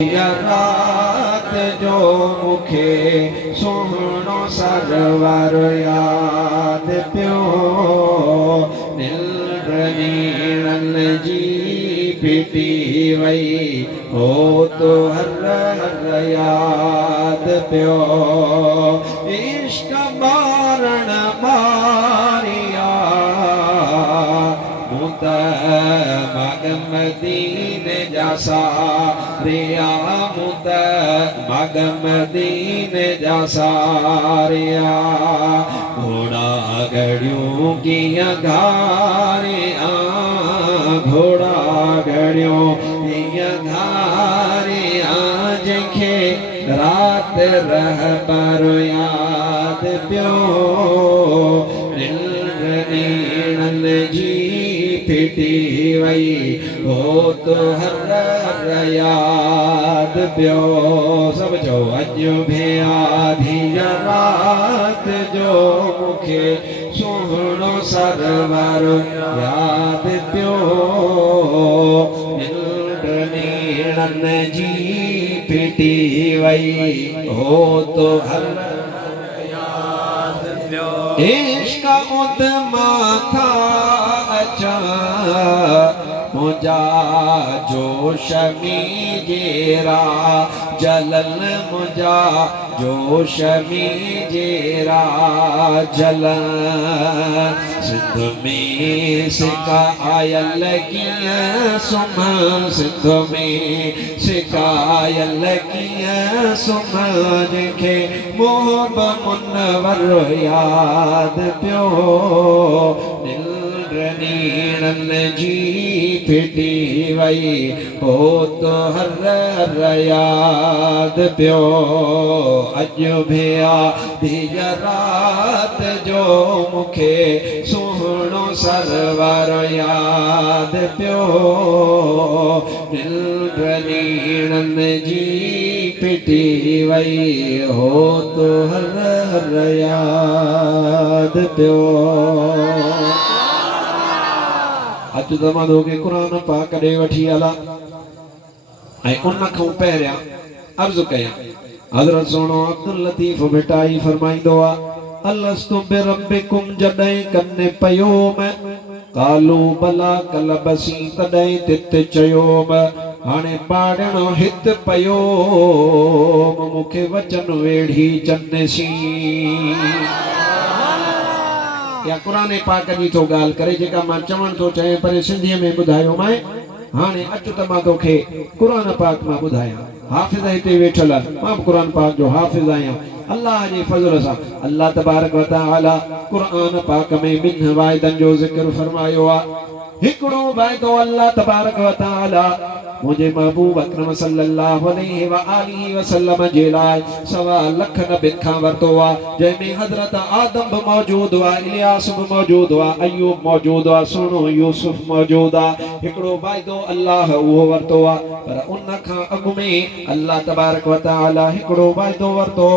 रात जो मुखे सुहिणो सरवर याद पियो निंड नीणनि जी फिटी वई हो तो हर हर याद पियो इश्क मारण मारिया मुत मग मदीने जासा रिया मुत मग मदीने जासा रिया घोड़ा गड़ियों की घारिया घोड़ा गड़ियों की घारिया जंखे रात रह पर याद पियो नीणन जी फिटी वई हो तो हर हर याद पियो सब जो अॼु भी आधी रात जो मुखे सुहिणो सरवर याद पियो निंड नीणन जी फिटी वई हो तो हर याद पियो इश्क उद माथा अचा मुझा जोश में जेरा जलन मुझा जोश में जेरा जलन सिंध में सिका आयल कीअं सुम सिंध में सिका आयल कीअं सुम जंहिंखे मोहब मुनवर याद पियो नीणन जी फिटी वई हो तो हर हर याद पियो अॼु भी आधी रात जो मुखे सुहिणो सरवर याद पियो निंड नीणन जी फिटी वई हो तो हर हर याद पियो अज ज़मानो के कुरान पाक ॾे वठी हला ऐं उन खां पहिरियां अर्ज़ कयां हज़रत सोनो अब्दुल लतीफ़ मिटाई फरमाईंदो आहे अलस्तु बिरब्बिकुम जॾहिं कने पयो मैं कालू बला कलबसी तॾहिं तित चयो हाणे पाड़णो हित पयो मूंखे वचन वेड़ी चनसी या कुरान पाक जी तो गाल करे जेका मां चवण तो चाहे पर सिंधी में बुधायो मैं हाने अच त मां तोखे कुरान पाक मां बुधाया हाफिज हिते वेठल मां कुरान पाक जो हाफिज आया अल्लाह जी फज़ल सा अल्लाह तबारक व तआला कुरान पाक में बिन वायदन जो जिक्र फरमायो आ हिकड़ो वायदो अल्लाह तबारक व तआला मुझे महबूब अकरम सल्लल्लाहु अलैहि व आलिहि वसल्लम जे लाइ 1.25 लख नबी खां वरतो आ जंहिंमें हज़रत आदम भी मौजूद हुआ इलियास भी मौजूद हुआ अयूब मौजूद हुआ सुनो यूसुफ मौजूद आ हिकड़ो वायदो अल्लाह वो वरतो आ पर उन खां अॻु में अल्लाह तबारक व तआला हिकड़ो वायदो वरतो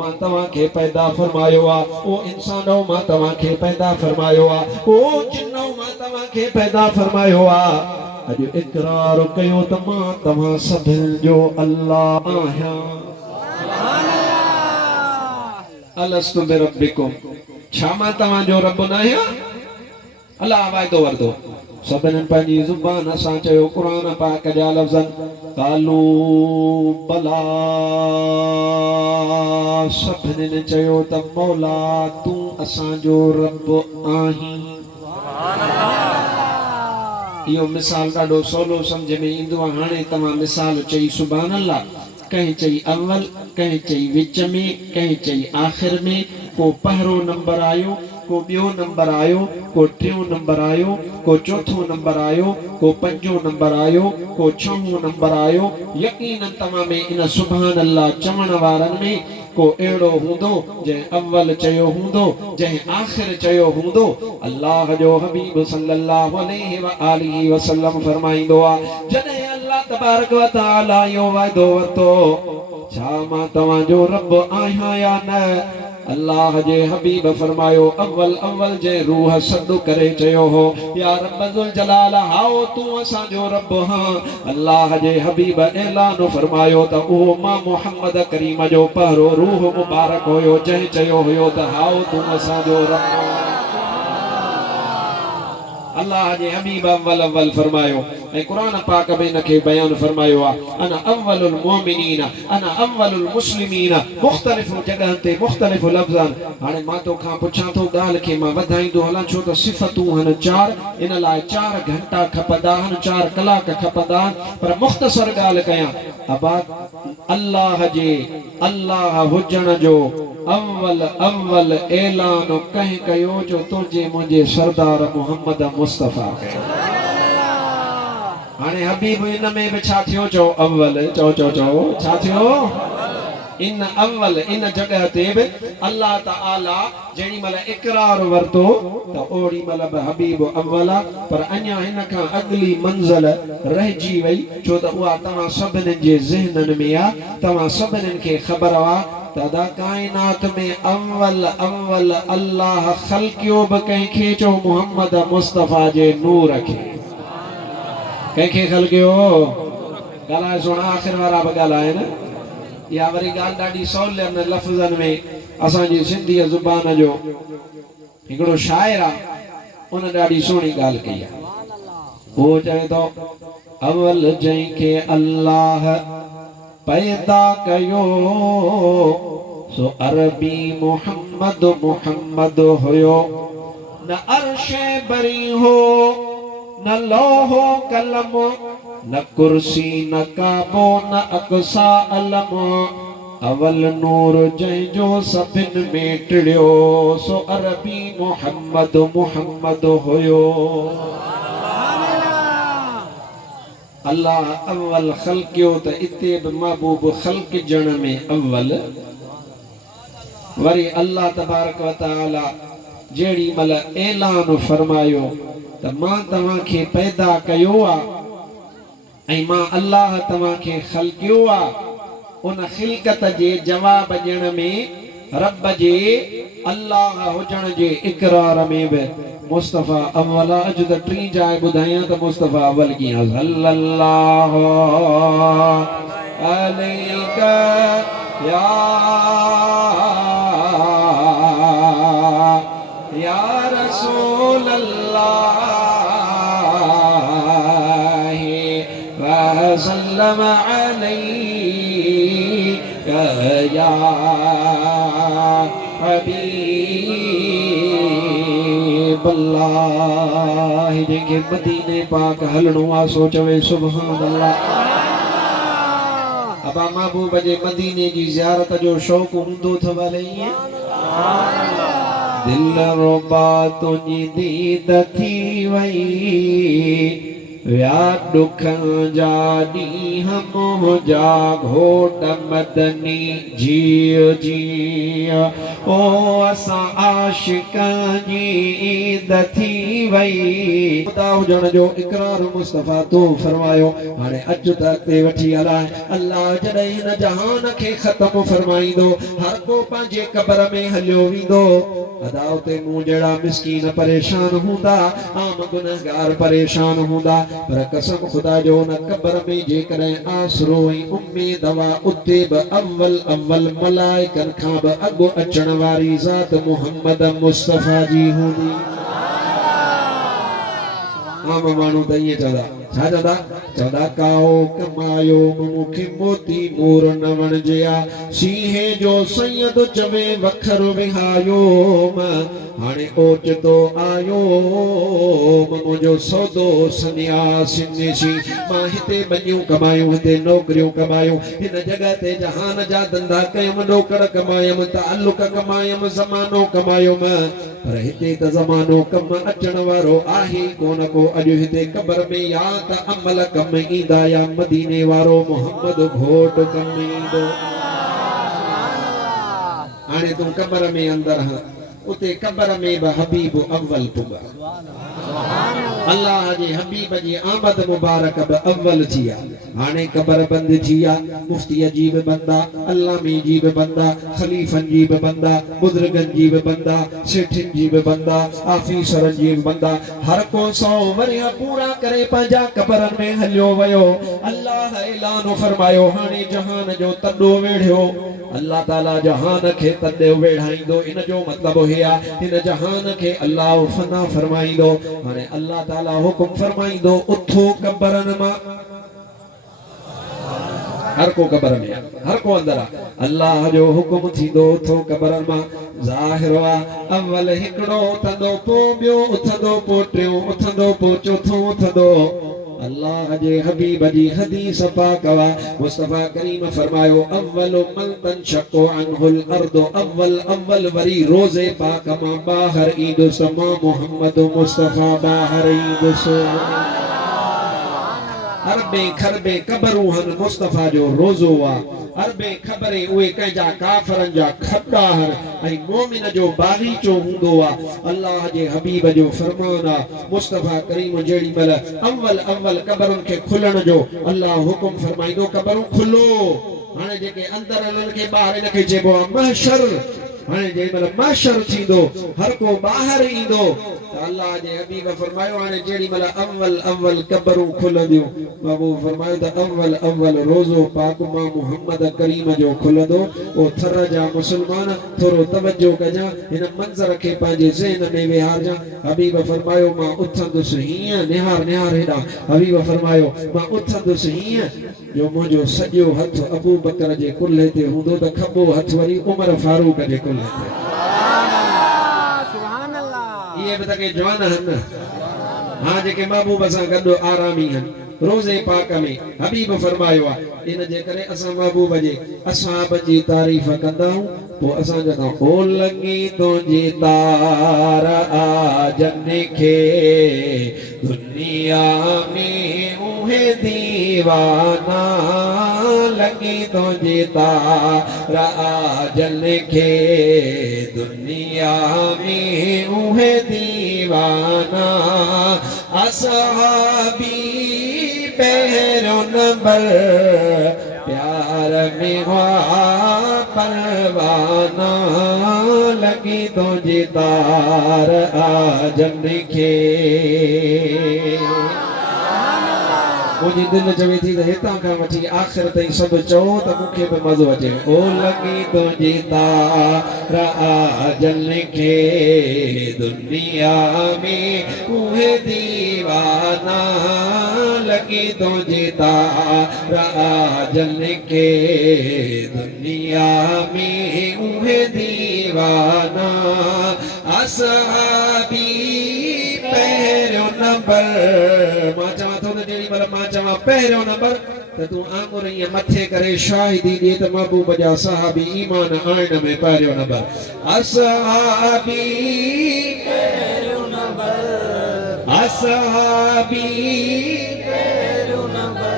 मां तव्हां खे पैदा फरमायो आ ओ इंसानो मां तव्हां खे पैदा फरमायो आ ओ जिन्नो मां तव्हां खे पैदा फरमायो आ अज इकरार कयो त मां तव्हां सभिन जो अल्लाह आहियां अलस्तु बिरब्बिकुम छा मां तव्हां जो रब न आहियां अल्लाह वायदो वरतो सभिन पंहिंजी ज़ुबान सां चयो कुरान पाक जा लफ़्ज़ कालू बला सभिन चयो त मौला तूं असांजो रब आहीं यो मिसाल ॾाढो सवलो समझ में ईंदो आहे हाणे तव्हां मिसाल चई सुभान अल्लाह कंहिं चई अव्वल कंहिं चई विच में कंहिं चई आख़िर में को पहिरों नंबर आयो को ॿियो नंबर आयो को टियों नंबर आयो को चौथों नंबर आयो को पंजों नंबर आयो को छहों नंबर आयो यकीनन तव्हां में इन सुभान अल्लाह चवण वारनि में को एड़ो हूंदो जंहिं अव्वल चयो हूंदो जंहिं आख़िर चयो हूंदो अल्लाह जो हबीब सल्लल्लाहु अलैहि व आलिहि वसल्लम फरमाईंदो आहे जॾहिं अल्लाह तबारक व तआला यो वायदो वरतो छा मां तव्हां जो रब आहियां या न अल्लाह जे हबीब फरमायो अव्वल अव्वल जे रूह सद करे चयो हो या रब जुल जलाल हाओ तू असा जो रब हां। अल्लाह जे हबीब ऐलान फरमायो त ओ मां मोहम्मद करीम जो पहरो रूह मुबारक होयो जंहिं चयो हुयो त हाओ तू असा जो रब। अल्लाह जे हबीब अव्वल अव्वल फरमायो ऐं कुरान पाक में इनखे बयान फरमायो आहे अना अव्वलुल मोमिनीन अना अव्वलुल मुस्लिमीन मुख़्तलिफ़ जगह ते मुख़्तलिफ़ लफ़्ज़न। हाणे मां तोखां पुछां थो ॻाल्हि खे मां वधाईंदो हलां छो त सिफ़तूं हन चार इन लाइ 4 घंटा खपंदा आहिनि 4 कलाक खपंदा आहिनि पर मुख़्तसर ॻाल्हि कयां अबा अल्लाह हुजण जो अव्वल अव्वल ऐलान कंहिं कयो जो तुंहिंजे मुंहिंजे सरदार मोहम्मद मुस्तफ़ा कयो। हाणे हबीब इन में भी छा थियो चओ अव्वल चओ चओ चओ छा थियो इन अव्वल इन जगह ते भी अल्लाह ताला जेडी मल इकरार वरतो त ओडी मल हबीब अव्वला पर अन्या इन का अगली मंजिल रहजी वई छो त उहा तमा सभिनी जे ज़हनन में आ तमा सभिनी के खबर आ तदा कायनात में अव्वल अव्वल अल्लाह खल्कियो ब कंखे चो मोहम्मद मुस्तफ़ा जे नूर खे कंखे खल्कियो गाला सुना आखिर वारा ब गालायन या वरी गाल ॾाढी सौलनि लफ़्ज़नि में असांजी सिंधी ज़ुबान जो हिकिड़ो शाइर आहे उन ॾाढी सुहिणी ॻाल्हि कई आहे वो चवे तो अव्वल जंहिंखे अल्लाह पैदा कयो सो अरबी मोहम्मद मोहम्मद हुयो न अर्शे बरी हो न लोहो कलम न कुर्सी न काबो न अक्सा अलम अवल नूर जंहिंजो सभिनि में टिड़ियो सो अरबी मोहम्मद मोहम्मद हुयो। अल्लाह अव्वल खल्कियो त इते बि महबूब खल्क जण में अव्वल वरी अल्लाह तबारक व तआला जेड़ी मल ऐलान फरमायो त मां तव्हां खे पैदा कयो आहे ऐं मां अल्लाह तव्हां खे खल्कियो आहे उन खिलकत जे जवाब ॾियण में रब जे अल्लाह हुजण जे इकरार में भी मुस्तफ़ा अव्वल अज त टी जाए ॿुधायां त मुस्तफ़ा अव्वल कीअं सल्लल्लाहु अलैका या रसूल अल्लाह व सल्लम अलैका या हबीब अल्लाह जंहिंखे मदीने पाक हलणो आहे सो चवे सुभान अल्लाह। अबा महबूब जे मदीने जी ज़ियारत जो शौक़ हूंदो अथव ईअं दिल रोबा तुंहिंजी दीद थी वई व्या दुखन जा ॾींहं मुंहिंजा घोट मदनी जियो जियो ओ असां आशिक़ां जी ईद थी वई खुदा हुजण जो इकरार मुस्तफ़ा तो फरमायो। हाणे अॼु त अॻिते वठी हलाए अल्लाह जॾहिं हिन जहान खे ख़त्म फरमाईंदो हर को पंहिंजे क़बर में हलियो वेंदो अदा उते मूं जहिड़ा मिस्कीन परेशान हूंदा आम गुनहगार परेशान हूंदा पर कसम खुदा जो न क़बर में जेकॾहिं आसरो ऐं उम्मीद हुआ उते बि अव्वल अव्वल मलाइकनि खां बि अॻु अचण वारी ज़ात मुहम्मद मुस्तफ़ा जी हूंदी। आम माण्हू त ईअं चवंदा छा चवंदा चवंदा काओ कमायो मूंखे मोती मोर न वणजे आ सीहे जो सैयद चवे वखर विहायो हाणे ओचितो आयो मुंहिंजो सौदो सन्यासी मां हिते बनियूं कमायूं हिते नौकरियूं कमायूं हिन जगह ते जहान जा धंधा कयुमि नौकर कमायमि ताल्लुक कमायमि ज़मानो कमायुमि पर हिते त ज़मानो कम अचण वारो आहे कोन को अॼु हिते क़बर में या त अमल कम ईंदा या मदीने वारो मोहम्मद घोट कम ईंदो। हाणे तूं क़बर में अंदर उते कब्र में बि हबीब अव्वल पुगा अल्लाह जे हबीब जी आमद मुबारक बि अव्वल थी आहे हाणे कब्र बंदि थी आहे मुफ्तीअ जी बि बंदा अल्लामी जी बि बंदा खलीफ़नि जी बि बंदा बुज़ुर्गनि जी बि बंदा सेठिन जी बि बंदा आफीसरनि जी बि बंदा हर को 100 वरिया पूरा करे पंहिंजा कब्रनि में हलियो वियो अल्लाह ऐलान फरमायो हाणे जहान जो तॾो वेढ़ियो अल्लाह ताला जहान खे तॾो वेढ़ाईंदो इन जो मतिलबु हे आहे हिन जहान खे अल्लाह फना फरमाईंदो हाणे अल्लाह ताला हुकुम फरमाईंदो उथो कब्रनि मां हर को कब्र में हर को अंदर अल्लाह जो हुकुम थींदो उथो कब्रनि मां ज़ाहिर आहे अव्वल हिकिड़ो उथंदो पोइ ॿियो उथंदो पोइ टियों उथंदो पोइ चौथों उथंदो अल्लाह जे हबीब जी हदीस पाक वा मुस्तफा करीम फरमायो अव्वल मन तनशक्कु अनहुल अर्द अव्वल अव्वल वरी रोज़े पाक मां बाहर ईंदो समा मोहम्मद मुस्तफा बाहर ईंदो अरबे खरबे कबरूं हन मुस्तफा जो रोज़ो वा अरबे खबरे उहे कंहिंजा काफ़रनि जा खॾा हन ऐं मोमिन जो बाग़ीचो हूंदो आहे अल्लाह जे हबीब जो फरमान आहे मुस्तफा करीम जेड़ी महिल अव्वल अव्वल कबरुनि खे खुलण जो अल्लाह हुकुम फरमाईंदो कबरूं खुलो हाणे जेके अंदर उन्हनि खे ॿाहिरि इनखे चइबो आहे महशर हाणे जंहिं महिल महशर थींदो हर को ॿाहिरि ईंदो त अल्लाह जे हबीब फरमायो हाणे जेड़ी महिल अव्वल अव्वल कबरूं खुलंदियूं बाबू फरमायो त अव्वल अव्वल रोज़ो पाक मां मुहम्मद करीम जो खुलंदो ओ थर जा मुसलमान थोरो तवज्जो कजां हिन मंज़र खे पंहिंजे ज़हन में विहारजां हबीब फरमायो मां उथंदुसि हीअं निहार निहार हेॾां हबीब फरमायो मां उथंदुसि हीअं जो मुंहिंजो सॼो हथ अबू बकर जे कुल्हे ते हूंदो त खॿो हथ वरी उमर फारूक जे कुल्हे ते ये बता के जवान हन हां जेके महबूब सां गॾु आरामी हन रोज़े पाक में हबीब फरमायो आहे इन जे करे असां महबूब जे असहाब जी तारीफ़ कंदा हूं पोइ असां चवंदा ओ लॻी तुंहिंजी तार आ जन खे दुनिया में उहे दीवाना लॻी तुंहिंजी तार आ जन खे दुनिया में उहे दीवाना असहाबी पहिरों नंबर प्यार में हुआ परवाना लगी तुझे तार आ जन खे मुझी दिल चवे थी त हितां खां वठी आख़िर ताईं सभु चओ त मूंखे बि मज़ो अचे ओ लगी तुझे तार आ जन खे दुनिया में उहे दीवाना लगी तुझे तार आ जन खे दुनिया में उहे दीवाना असहाबी पहिरियों नंबर मां चवां थो त जेॾी महिल मां चवां पहिरियों नंबर त तूं आङुर ईअं मथे करे शाहिदी ॾिए त महबूब जा सहाबी ईमान आणण में पहिरियों नंबर असहाबी पहिरियों नंबर असहाबी पहिरियों नंबर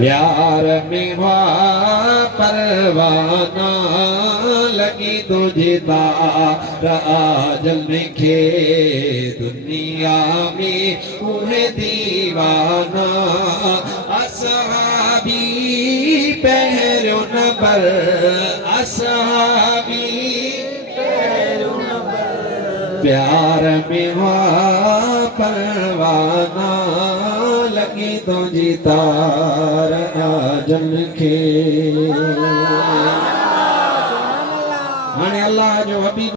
प्यार में हुआ परवाना लगी तुझे तार आ जन खे दुनिया में उहे दीवाना असहाबी पहिरियों नंबर असहाबी पहिरियों नंबर प्यार में हुआ परवाना लगी तुझी तार आ जन खे हाणे अल्लाह जो हबीब